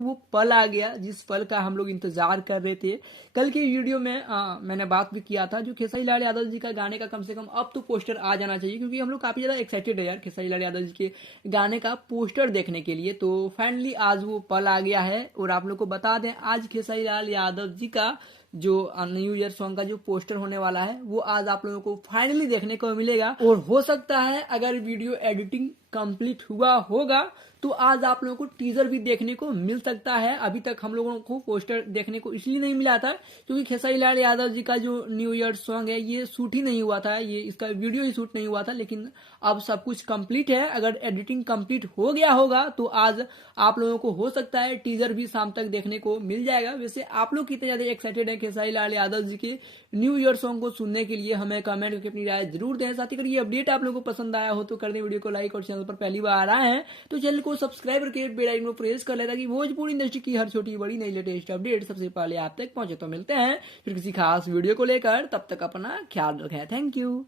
वो पल आ गया जिस पल का हम लोग इंतजार कर रहे थे। कल की वीडियो में मैंने बात भी किया था, जो खेसारी लाल यादव जी का गाने का कम से कम अब तो पोस्टर आ जाना चाहिए, क्योंकि हम लोग काफी ज्यादा एक्साइटेड है यार खेसारी लाल यादव जी के गाने का पोस्टर देखने के लिए। तो फाइनली आज वो पल आ गया है। और आप लोग को बता दें, आज खेसारी लाल यादव जी का जो न्यू ईयर सॉन्ग का जो पोस्टर होने वाला है वो आज आप लोगों को फाइनली देखने को मिलेगा। और हो सकता है अगर वीडियो एडिटिंग कंप्लीट हुआ होगा तो आज आप लोगों को टीजर भी देखने को मिल सकता है। अभी तक हम लोगों को पोस्टर देखने को इसलिए नहीं मिला था क्योंकि खेसारी लाल यादव जी का जो न्यू ईयर सॉन्ग है ये शूट ही नहीं हुआ था, ये इसका वीडियो ही शूट नहीं हुआ था। लेकिन अब सब कुछ कंप्लीट है। अगर एडिटिंग कंप्लीट हो गया होगा तो आज आप लोगों को हो सकता है टीजर भी शाम तक देखने को मिल जाएगा। वैसे आप लोग कितने ज्यादा एक्साइटेड है खेसारी लाल यादव जी के न्यू ईयर सॉन्ग को सुनने के लिए, हमें कमेंट करके अपनी राय जरूर दें। साथ ही अगर ये अपडेट आप लोगों को पसंद आया हो तो कर दें वीडियो को लाइक, और चैनल पर पहली बार आए हैं तो चैनल को सब्सक्राइब करके बेल आइकन को प्रेस कर ले, ताकि भोजपुरी इंडस्ट्री की हर छोटी बड़ी नई लेटेस्ट अपडेट सबसे पहले आप तक पहुंचे। तो मिलते हैं फिर किसी खास वीडियो को लेकर, तब तक अपना ख्याल रखें। Thank you.